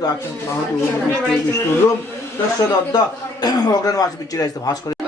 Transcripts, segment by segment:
ದಾಕ್ಷಿಣ ತಸ್ಸದದ್ದ ಒಗ್ರಣ ವಾಸಿ ಬಿಚ್ಚಿರಾಯಿಸಿದ Bhaskara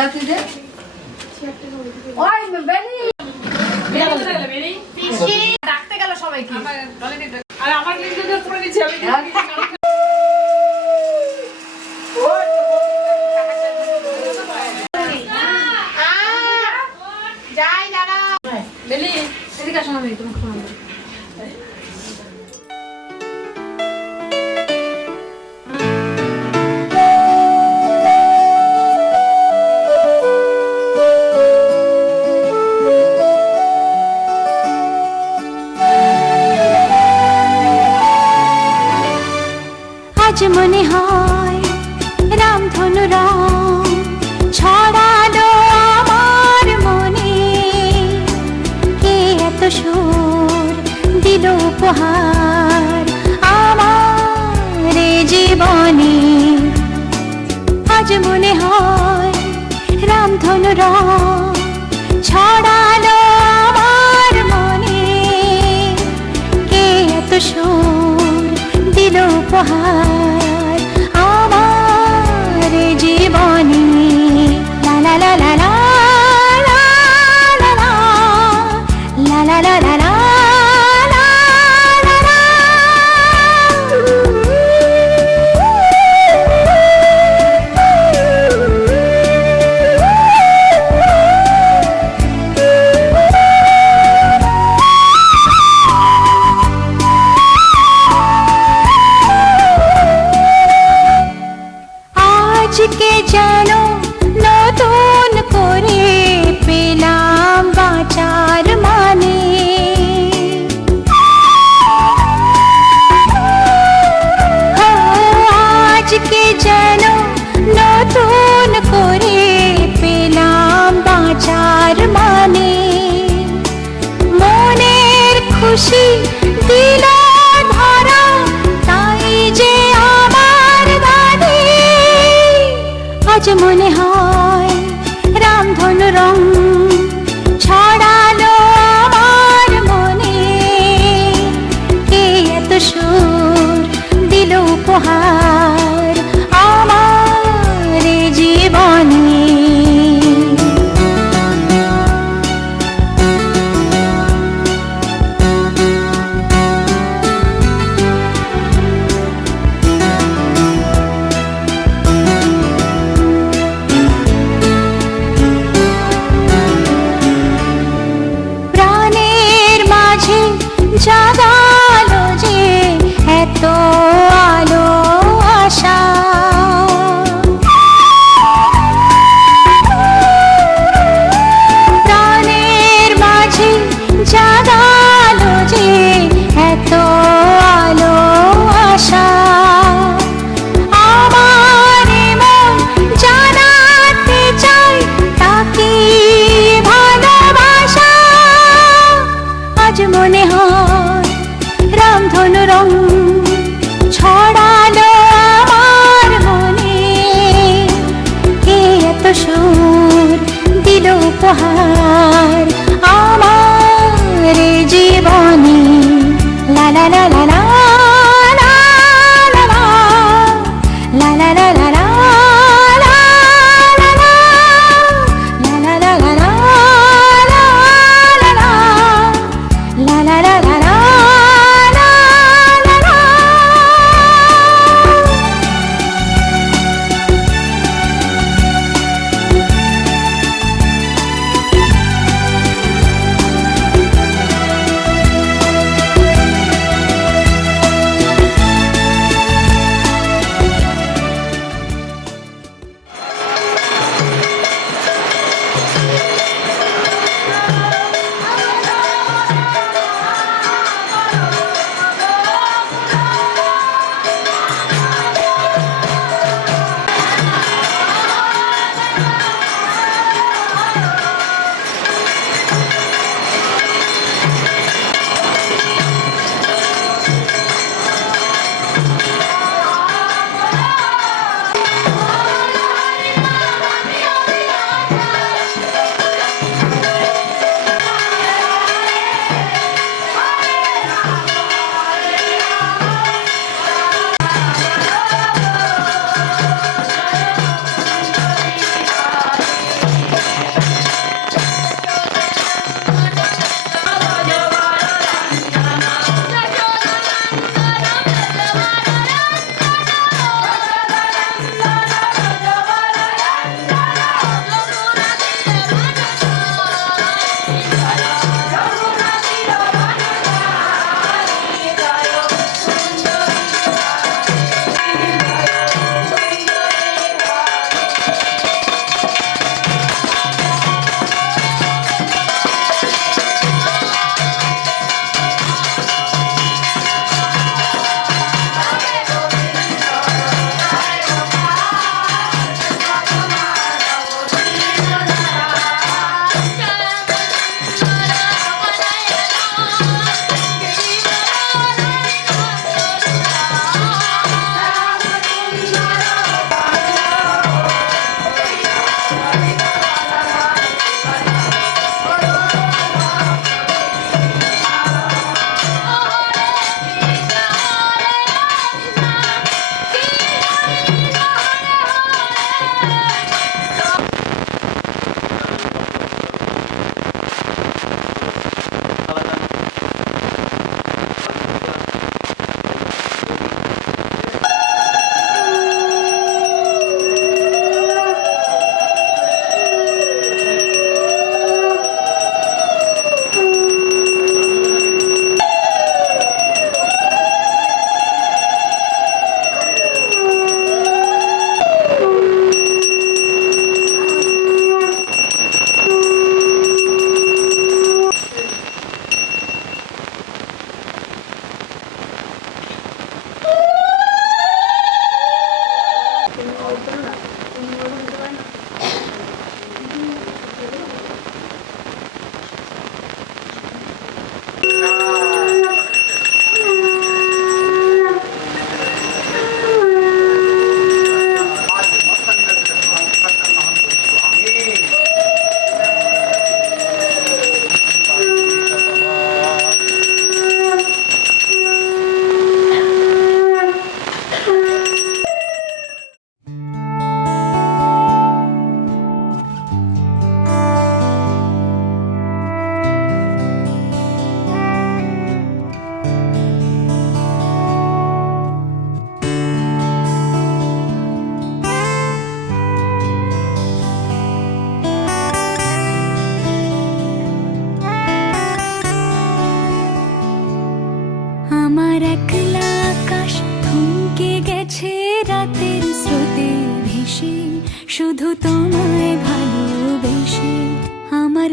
Zaten de আজ মনে হয় রামধনু রাম ছড়ালো আমার মনে। কে এত সুর দিল উপহার আমার জীবনে? আজ মনে হয় রামধনু রাম।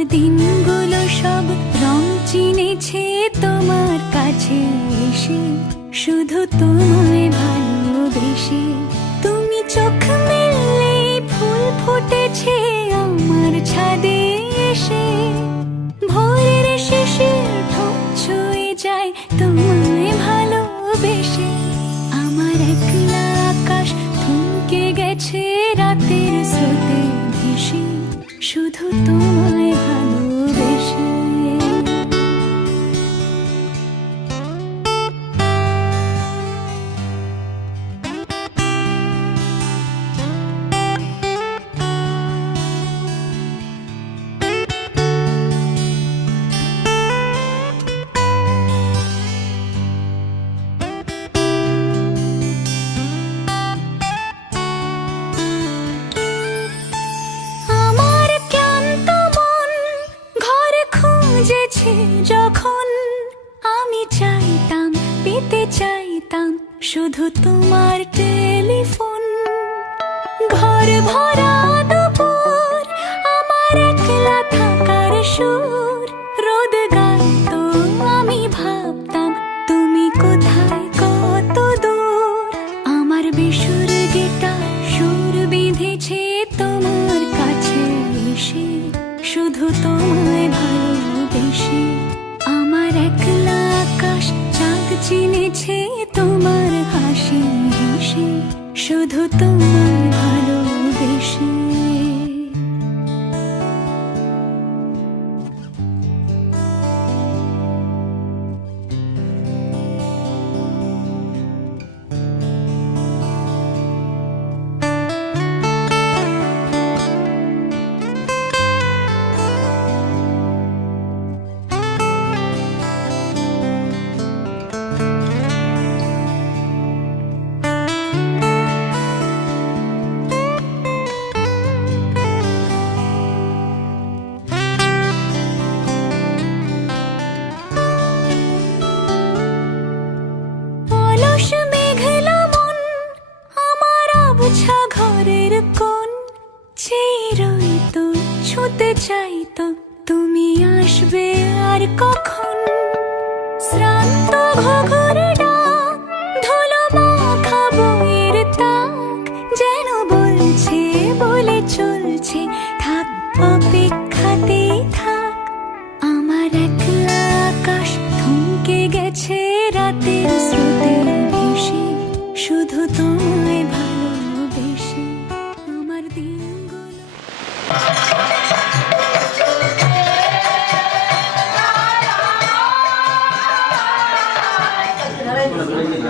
দিনগুলো সব রং চিনেছে তোমার কাছে এসে। শুধু তোমায় ভালোবেসে শুধু তোমায় ভালোবেসে আমার একলা আকাশ চাঁদ চিনেছে তোমার হাসি হেসে। শুধু তোমার ভালো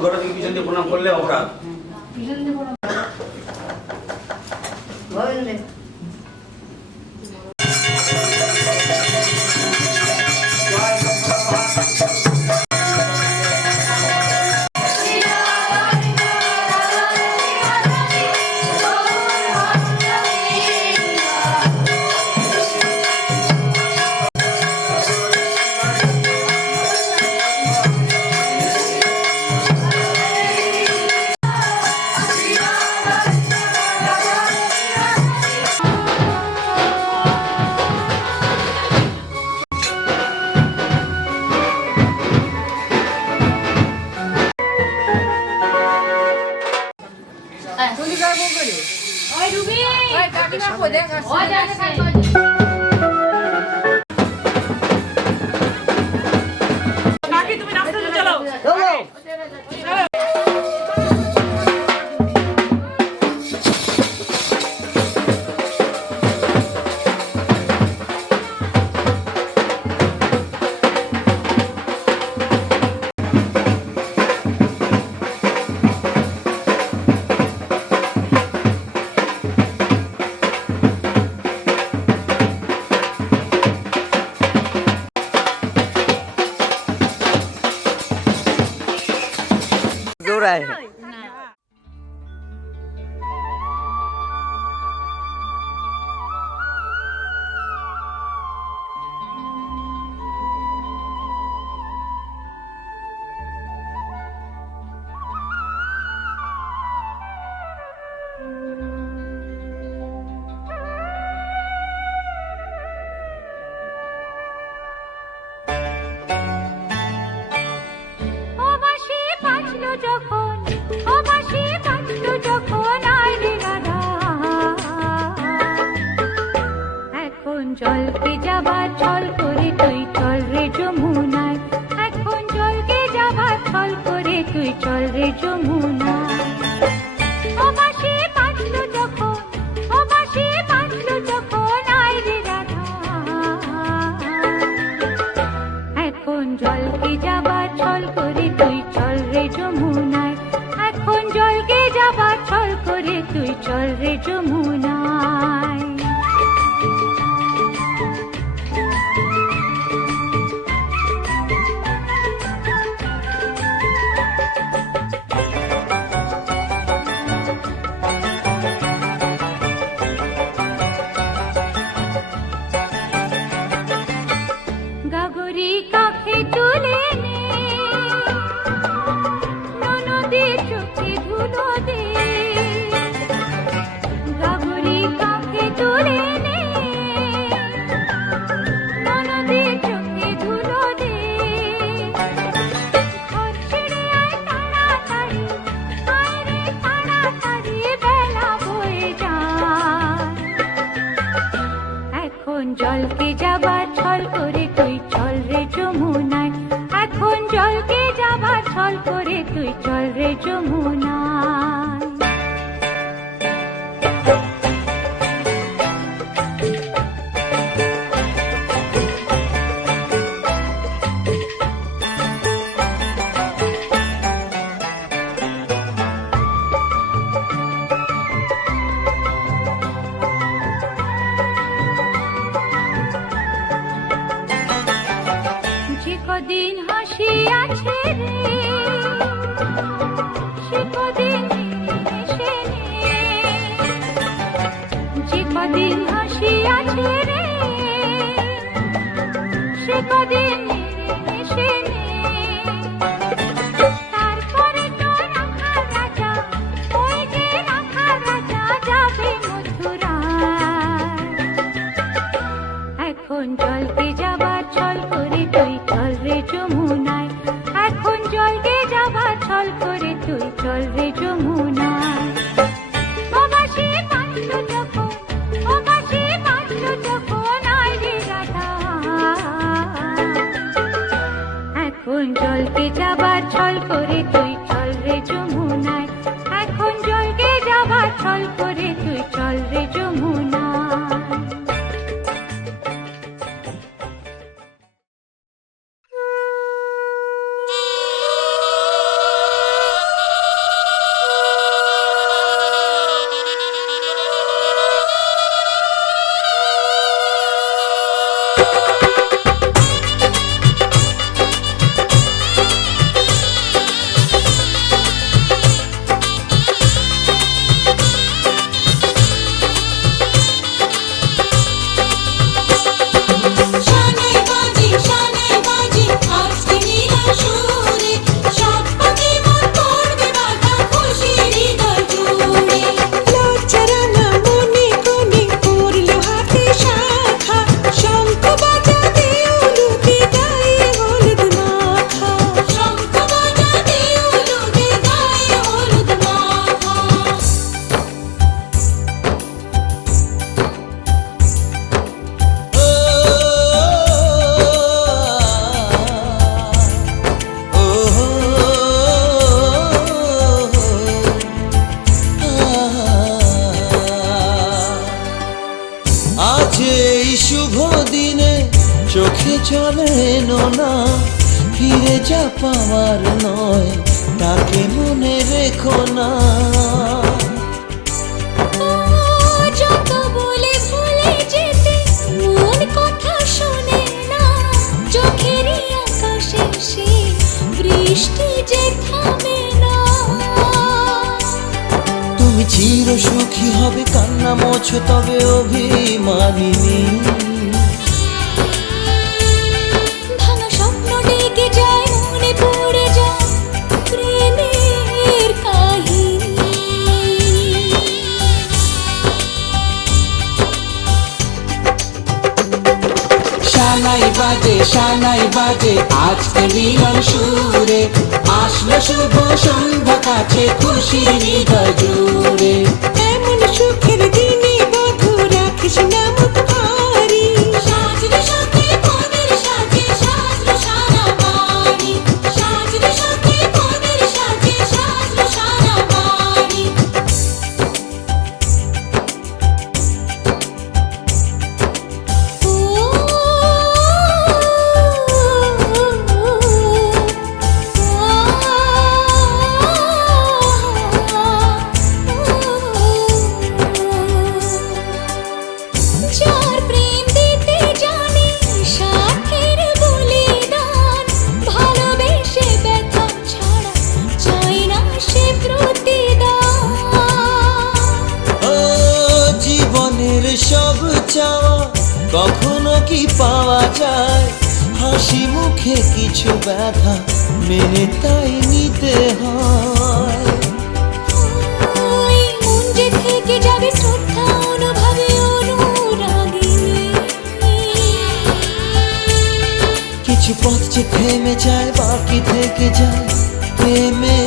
ঘরে থেকে পিছন দিয়ে প্রণাম করলে অপরাধ হ্যাঁ, হ্যাঁ, হ্যাঁ। পিছন দিয়ে প্রণাম যাব করে। ওই রুবি ওই কাকিমা কোথায় গেছে जल की जब কদিন হাসিয়াছে রে? সে কদিন না। চির সুখী হবে কান্না মোছো তবে অভিমানিনী। মনে শানাই বাজে শানাই বাজে আজকে মিলন সুরে। আসলো শুভ সন্ধ্যা কাছে খুশি হৃদয় জুড়ে। এমন সুখের দিনে বধু রাখিস না পথ যে থেমে যায় বাকি থেকে যায় প্রেমের